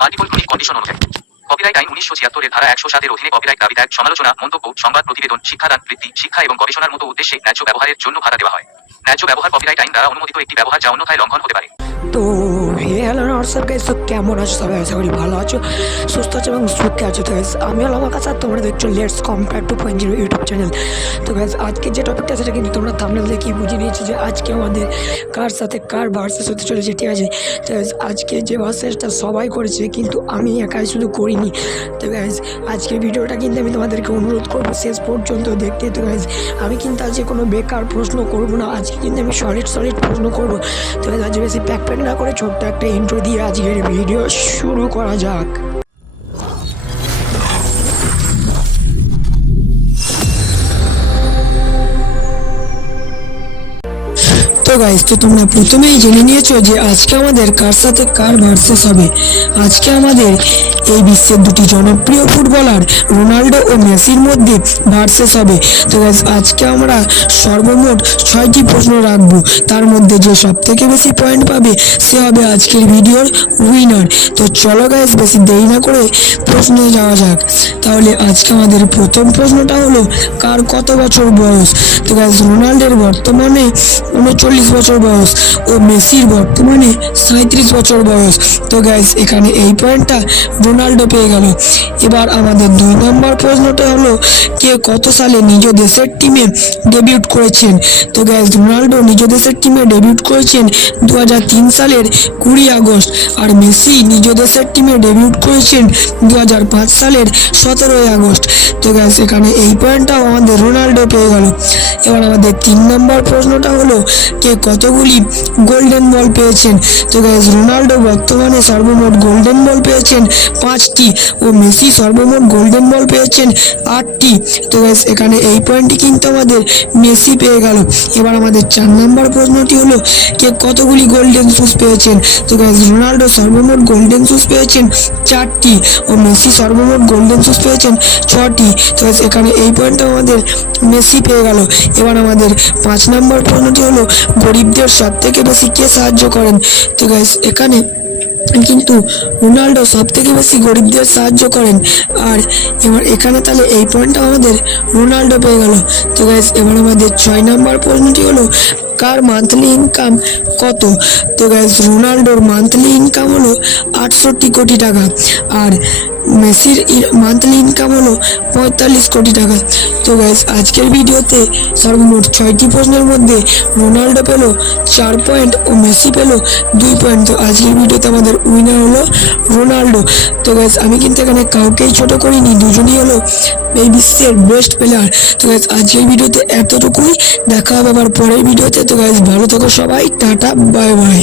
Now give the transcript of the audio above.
Multiple click condition অনুযায়ী। Copyright আইন উনিশশো ছিয়াত্তরের ধারা একশো সাতের অধীনে কপিরাইট দাবি ত্যাগ সমালোচনা, মন্তব্য, সংবাদ, প্রতিবেদন, শিক্ষাদান, বৃত্তি, শিক্ষা এবং গবেষণার মতো উদ্দেশ্যে ন্যায্য ব্যবহারের জন্য ভাড়া দেওয়া হয়। ন্যায্য ব্যবহার কপিরাইট আইন দ্বারা অনুমোদিত একটি ব্যবহার যা অন্যথায় লঙ্ঘন হতে পারে। তো হে গাইস তো কেমন আছো? সবাই আশা করি ভালো আছো সুস্থ আছো এবং সুখে আছো। তো গাইস আমি হলাম আমার কাছে তোমরা দেখছ let's compare two point zero YouTube channel তো গাইস আজকে যে টপিকটা সেটা কিন্তু তোমরা থামনেল দেখে বুঝে নিয়েছি যে আজকে আমাদের কার সাথে কার ভার্সেস হতে চলেছে ঠিক আছে? তো আজকে যে ভার্সেসটা সবাই করেছে কিন্তু আমি একাই শুধু করিনি। তো গাইজ আজকের ভিডিওটা কিন্তু আমি তোমাদেরকে অনুরোধ করব শেষ পর্যন্ত দেখতে। তো গাইজ আমি কিন্তু আজকে কোনো বেকার প্রশ্ন করব না আজকে কিন্তু আমি সলিড সলিড প্রশ্ন করব। তো guys, আজ বেশি প্যাক প্যাক না করে ছোট্ট একটা ইন্ট্রো দিয়ে আজকের ভিডিও শুরু করা যাক। গাইজ তো তোমরা প্রথমেই জেনে নিয়েছো যে আজকে আমাদের কার সাথে কার ভার্সেস হবে। আজকে আমাদের এই বিশ্বের দুটি জনপ্রিয় ফুটবলার, রোনাল্ডো ও মেসির মধ্যে ভার্সেস হবে। তো গাইজ আজকে আমরা সর্বমোট ছয়টি প্রশ্ন রাখব। তার মধ্যে যে সব থেকে বেশি পয়েন্ট পাবে, সে হবে আজকের ভিডিওর উইনার তো চলো গাইজ বেশি দেরি না করে প্রশ্নে যাওয়া যাক। তাহলে আজকে আমাদের প্রথম প্রশ্নটা হলো, কার কত বছর বয়স? তো গাইজ রোনাল্ডোর বর্তমানে উনচল্লিশ বছর বয়স ও মেসির বর্তমানে সাঁত্রিশ বছর বয়স। তো গাইজ এখানে এই পয়েন্টটা রোনাল্ডো পেয়ে গেল। এবার আমাদের দুই নম্বর প্রশ্নটা হলো, কে কত সালে নিজ দেশের টিমে ডেবিউট করেছেন? তো গাইজ রোনাল্ডো নিজ দেশের টিমে ডেবিউট করেছেন দু হাজার তিন সালের কুড়ি আগস্ট। আর মেসি নিজ দেশের টিমে ডেবিউট করেছেন দু হাজার পাঁচ সালের সতেরোই আগস্ট। তো গ্যাস এখানে এই পয়েন্টটাও আমাদের রোনাল্ডো পেয়ে গেল। এবার আমাদের তিন নম্বর প্রশ্নটা হলো, কে কতগুলি গোল্ডেন বল পেয়েছেন? তো গ্যাস রোনাল্ডো বর্তমানে সর্বমোট গোল্ডেন বল পেয়েছেন পাঁচটি ও মেসি সর্বমোট গোল্ডেন বল পেয়েছেন আটটি। তো গ্যাস এখানে এই পয়েন্টটি কিন্তু আমাদের মেসি পেয়ে গেল। এবার আমাদের চার নম্বর প্রশ্নটি হলো, কে কতগুলি গোল্ডেন শুজ পেয়েছেন? তো গ্যাস রোনাল্ডো সর্বমোট গোল্ডেন শুজ পেয়েছেন চারটি ও মেসি সর্বমোট গোল্ডেন শুজ পেয়েছেন ছটি। তো এখানে এই পয়েন্টটা আমাদের মেসি পেয়ে গেল। এবার আমাদের পাঁচ নম্বর প্রশ্নটি হলো গরিবদের সব থেকে বেশি কে সাহায্য করেন? তো গ্যাস এখানে কিন্তু রোনাল্ডো সব থেকে বেশি গরিবদের সাহায্য করেন। আর এবার এখানে তাহলে এই পয়েন্টটা আমাদের রোনাল্ডো পেয়ে গেল। তো গ্যাস এবার আমাদের ছয় নম্বর প্রশ্নটি হলো, কার মান্থলি ইনকাম কত? তো গ্যাস রোনাল্ডোর মান্থলি ইনকাম হলো আটষট্টি কোটি টাকা। আর মেসির মান্থলি ইনকাম হলো পঁয়তাল্লিশ কোটি টাকা। তো গ্যাস আজকের ভিডিওতে সর্বমোট ছয়টি প্রশ্নের মধ্যে রোনাল্ডো পেল চার পয়েন্ট ও মেসি পেল দুই পয়েন্ট তো আজকের ভিডিওতে আমাদের উইনার হলো রোনাল্ডো। তো গ্যাস আমি কিন্তু এখানে কাউকেই ছোট করিনি, দুজনই হলো এই বিশ্বের বেস্ট প্লেয়ার তো গ্যাস আজকের ভিডিওতে এতটুকুই। দেখা হবে আবার পরের ভিডিওতে। তো গ্যাস ভালো থাকো সবাই, টাটা বাই বাই